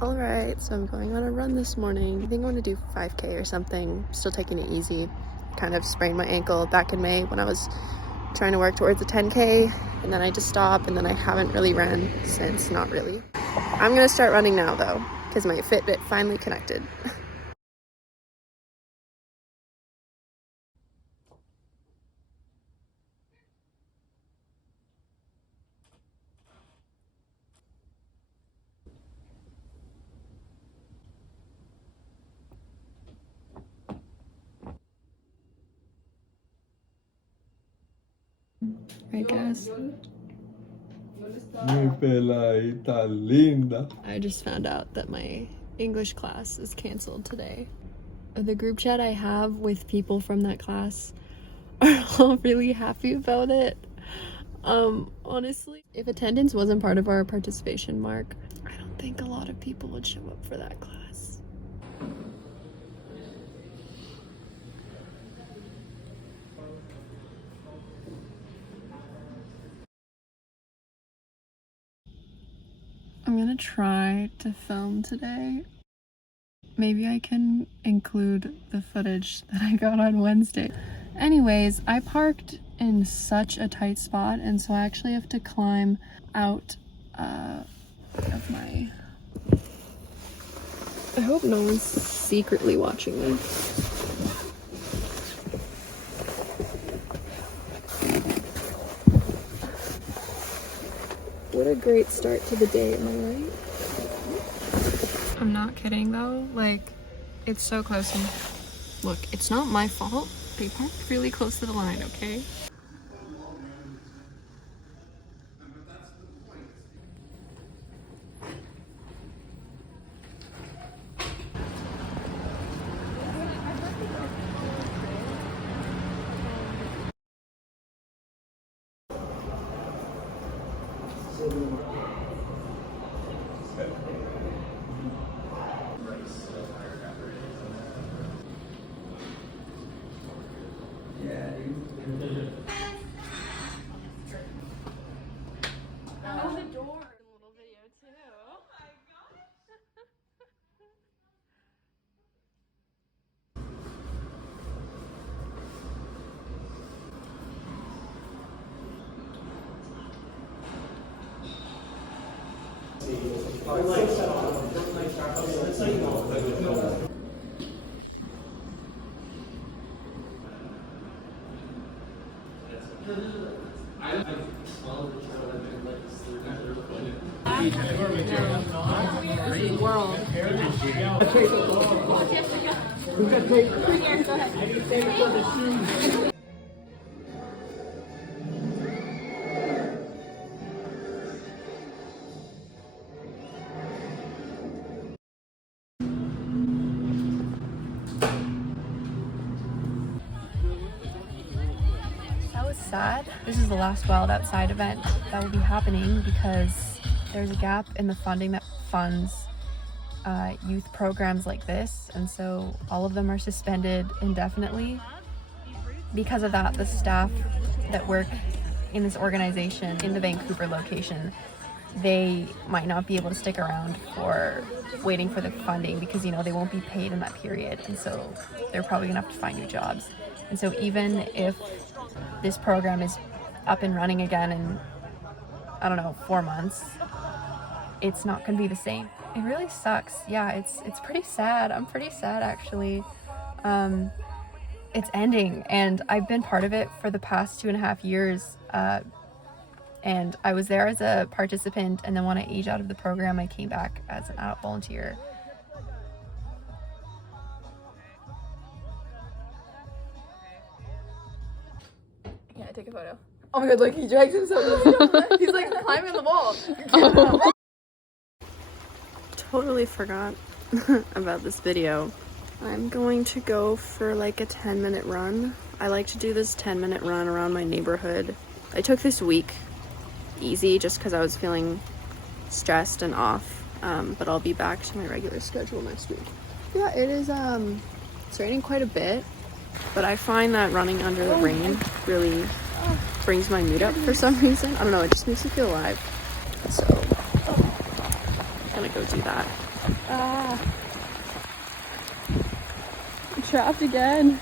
Alright, so I'm going on a run this morning. I think I want to do 5K or something. Still taking it easy. Kind of sprained my ankle back in May when I was trying to work towards a 10K, and then I just stopped, and then I haven't really ran since, not really. I'm gonna start running now though, because my Fitbit finally connected. Right, guys? Mi peladita linda. I just found out that my English class is canceled today. The group chat I have with people from that class are all really happy about it. Honestly, if attendance wasn't part of our participation mark, I don't think a lot of people would show up for that class. I'm gonna try to film today. Maybe I can include the footage that I got on Wednesday. Anyways, I parked in such a tight spot, and so I actually have to climb out of my... I hope no one's secretly watching me. What a great start to the day, am I right? I'm not kidding though, like, it's so close and look, it's not my fault. They parked really close to the line, okay? That was sad. This is the last Wild Outside event that will be happening because there's a gap in the funding that funds youth programs like this, and so all of them are suspended indefinitely. Because of that, the staff that work in this organization in the Vancouver location, they might not be able to stick around for waiting for the funding because, you know, they won't be paid in that period, and so they're probably gonna have to find new jobs. And so even if this program is up and running again in, I don't know, 4 months, it's not gonna be the same. It really sucks. Yeah, it's pretty sad. I'm pretty sad actually. It's ending, and I've been part of it for the past 2.5 years. And I was there as a participant, and then when I aged out of the program, I came back as an adult volunteer. Yeah, take a photo. Oh my god, look, he drags himself. He's like climbing on the wall. Oh. Totally forgot about this video. I'm going to go for like a 10-minute run. I like to do this 10-minute run around my neighborhood I took this week easy just because I was feeling stressed and off, but I'll be back to my regular schedule next week. Yeah, it is it's raining quite a bit, but I find that running under the rain really brings my mood up for some reason. I don't know, it just makes me feel alive. So I'm gonna go do that. I'm trapped again.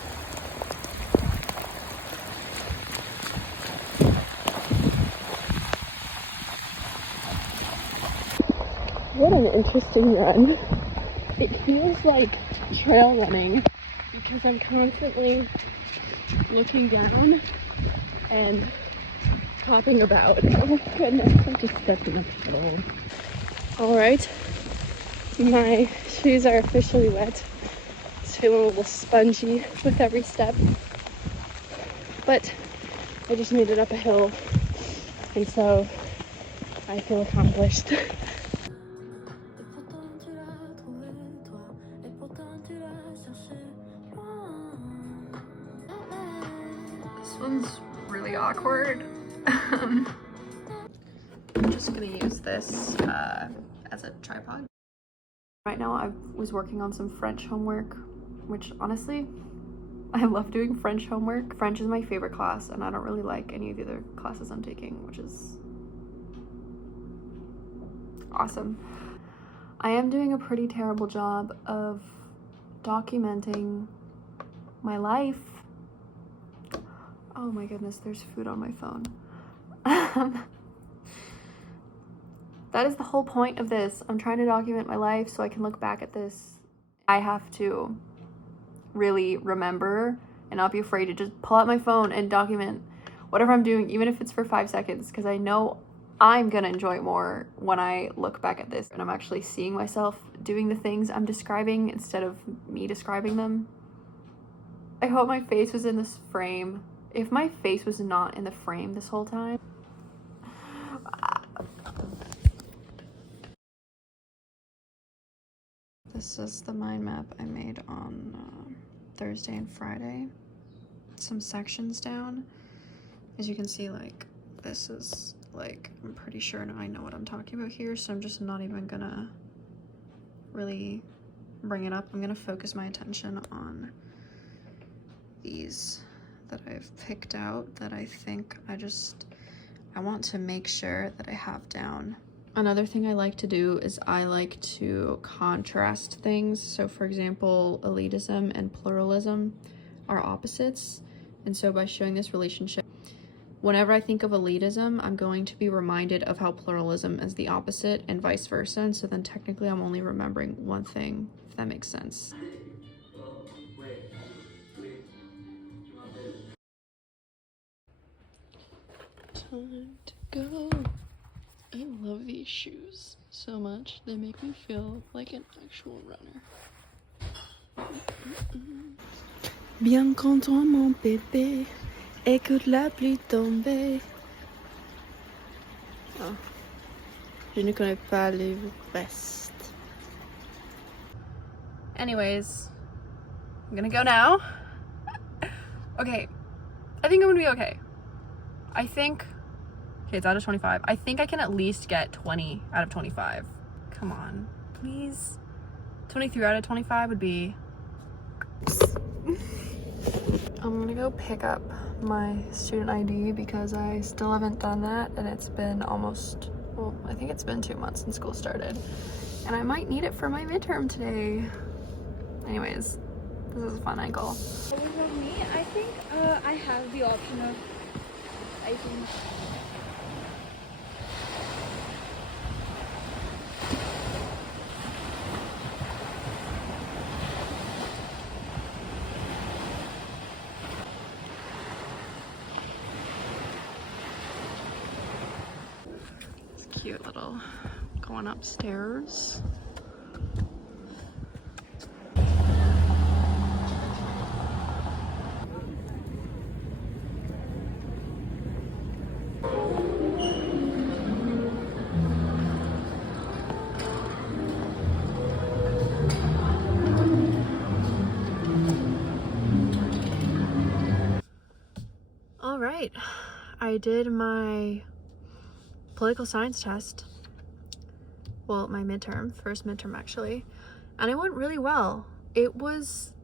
What an interesting run. It feels like trail running because I'm constantly looking down and hopping about. Oh my goodness, I just stepped in a puddle. Alright, my shoes are officially wet. It's feeling a little spongy with every step. But I just made it up a hill, and so I feel accomplished. This one's really awkward. I'm just gonna use this as a tripod. Right now I was working on some French homework, which honestly, I love doing French homework. French is my favorite class, and I don't really like any of the other classes I'm taking, which is awesome. I am doing a pretty terrible job of documenting my life. Oh my goodness, there's food on my phone. That is the whole point of this. I'm trying to document my life so I can look back at this. I have to really remember and not be afraid to just pull out my phone and document whatever I'm doing, even if it's for 5 seconds, because I know I'm gonna enjoy it more when I look back at this and I'm actually seeing myself doing the things I'm describing instead of me describing them. I hope my face was in this frame. If my face was not in the frame this whole time, this is the mind map I made on Thursday and Friday. Some sections down. As you can see, like, this is, like, I'm pretty sure now I know what I'm talking about here, so I'm just not even gonna really bring it up. I'm gonna focus my attention on these that I've picked out that I think I want to make sure that I have down. Another thing I like to do is I like to contrast things. So for example, elitism and pluralism are opposites. And so by showing this relationship, whenever I think of elitism, I'm going to be reminded of how pluralism is the opposite and vice versa. And so then technically I'm only remembering one thing, if that makes sense. Time to go. I love these shoes so much. They make me feel like an actual runner. Bien content mon bébé, écoute la pluie tomber. Oh. Je ne connais pas les restes. Anyways, I'm gonna go now. Okay, I think I'm gonna be okay. I think, okay, it's out of 25. I think I can at least get 20 out of 25. Come on, please. 23 out of 25 would be... I'm gonna go pick up my student ID because I still haven't done that, and it's been almost, well, I think it's been 2 months since school started, and I might need it for my midterm today. Anyways, this is a fun angle. With me, I think I have the option of, I think, It's cute little going upstairs. All right, I did my political science test. Well, my first midterm actually, and it went really well. It was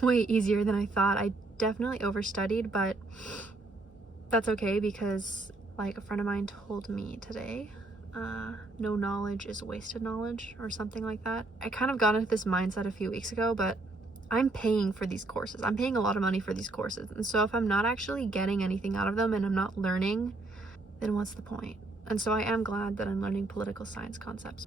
way easier than I thought. I definitely overstudied, but that's okay because like a friend of mine told me today, no knowledge is wasted knowledge or something like that. I kind of got into this mindset a few weeks ago, but I'm paying for these courses. I'm paying a lot of money for these courses. And so if I'm not actually getting anything out of them and I'm not learning, then what's the point? And so I am glad that I'm learning political science concepts.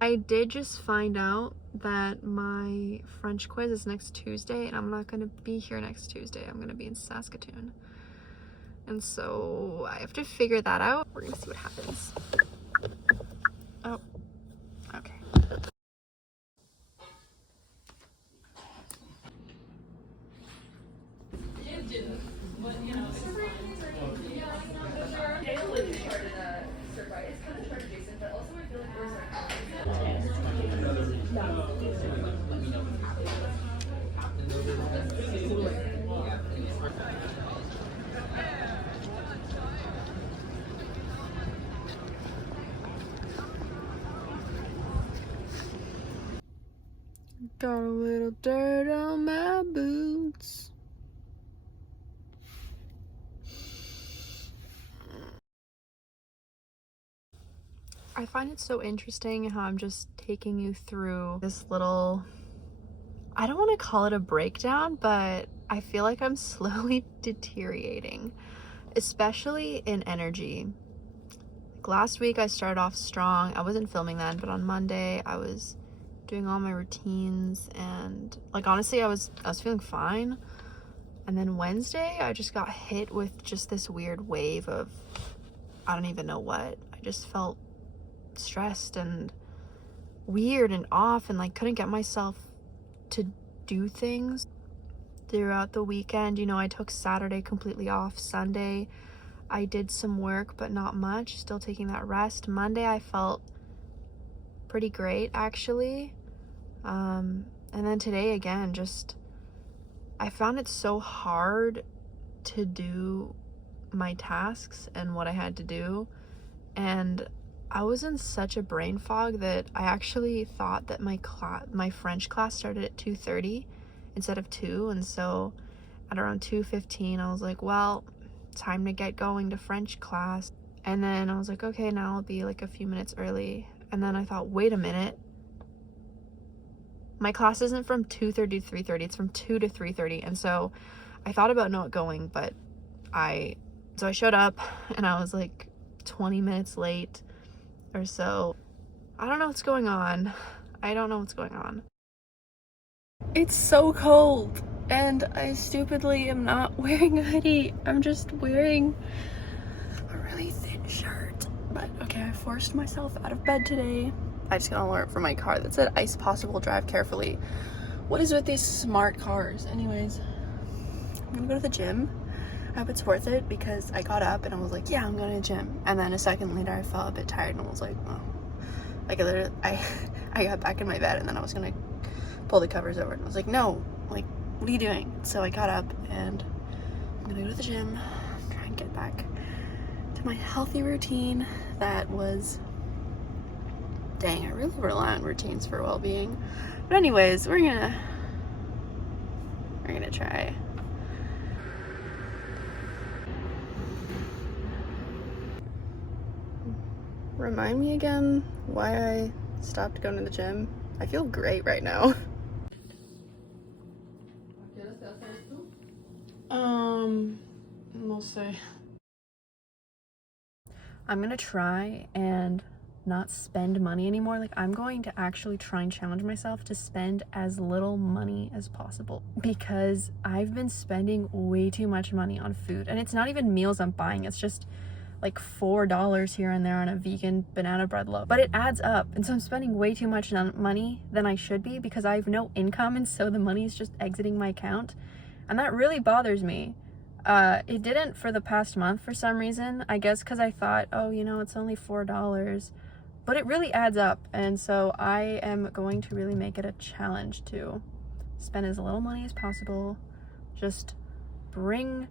I did just find out that my French quiz is next Tuesday, and I'm not going to be here next Tuesday. I'm going to be in Saskatoon. And so I have to figure that out. We're going to see what happens. Oh, okay. Got a little dirt on my boots. I find it so interesting how I'm just taking you through this little, I don't want to call it a breakdown, but I feel like I'm slowly deteriorating, especially in energy. Like last week I started off strong. I wasn't filming then, but on Monday I was doing all my routines, and like honestly I was feeling fine. And then Wednesday I just got hit with just this weird wave of I don't even know what. I just felt stressed and weird and off, and like couldn't get myself to do things throughout the weekend. You know, I took Saturday completely off. Sunday I did some work but not much, still taking that rest. Monday I felt pretty great actually. And then today again, just I found it so hard to do my tasks and what I had to do, and I was in such a brain fog that I actually thought that my French class started at 2:30 instead of 2, and so at around 2:15 I was like, well, time to get going to French class. And then I was like, okay, now I'll be like a few minutes early. And then I thought, wait a minute, my class isn't from 2:30 to 3:30, it's from 2 to 3:30. And so I thought about not going, but I showed up and I was like 20 minutes late or so. I don't know what's going on. I don't know what's going on. It's so cold and I stupidly am not wearing a hoodie. I'm just wearing a really thin shirt. But okay, I forced myself out of bed today. I just got an alert from my car that said ice possible, drive carefully. What is with these smart cars? Anyways, I'm gonna go to the gym. I hope it's worth it because I got up and I was like, yeah, I'm going to the gym. And then a second later I felt a bit tired and was like, oh. Like I got back in my bed and then I was gonna pull the covers over and I was like, no, like, what are you doing? So I got up and I'm gonna go to the gym, try and get back to my healthy routine that was, dang, I really rely on routines for well-being. But anyways, we're gonna try. Remind me again why I stopped going to the gym. I feel great right now. We'll see. I'm gonna try and not spend money anymore. Like, I'm going to actually try and challenge myself to spend as little money as possible because I've been spending way too much money on food. And it's not even meals I'm buying, it's just like $4 here and there on a vegan banana bread loaf, but it adds up. And so I'm spending way too much money than I should be because I have no income, and so the money is just exiting my account, and that really bothers me. It didn't for the past month for some reason, I guess because I thought, oh, you know, it's only $4, but it really adds up. And so I am going to really make it a challenge to spend as little money as possible, just bring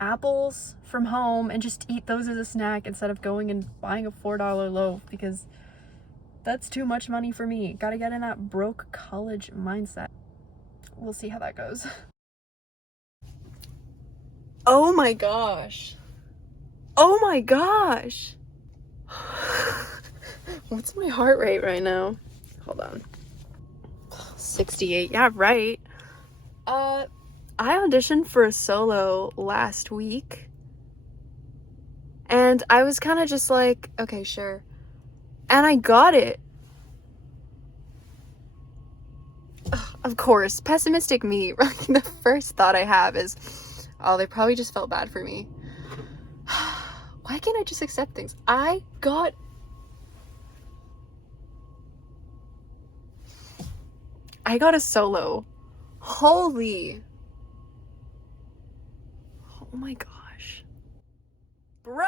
apples from home and just eat those as a snack instead of going and buying a $4 loaf, because that's too much money for me. Gotta get in that broke college mindset. We'll see how that goes. Oh my gosh. Oh my gosh. What's my heart rate right now? Hold on. 68. Yeah, right. I auditioned for a solo last week. And I was kind of just like, okay, sure. And I got it. Ugh, of course, pessimistic me. The first thought I have is, oh, they probably just felt bad for me. Why can't I just accept things? I got a solo. Holy. Oh my gosh. Bro!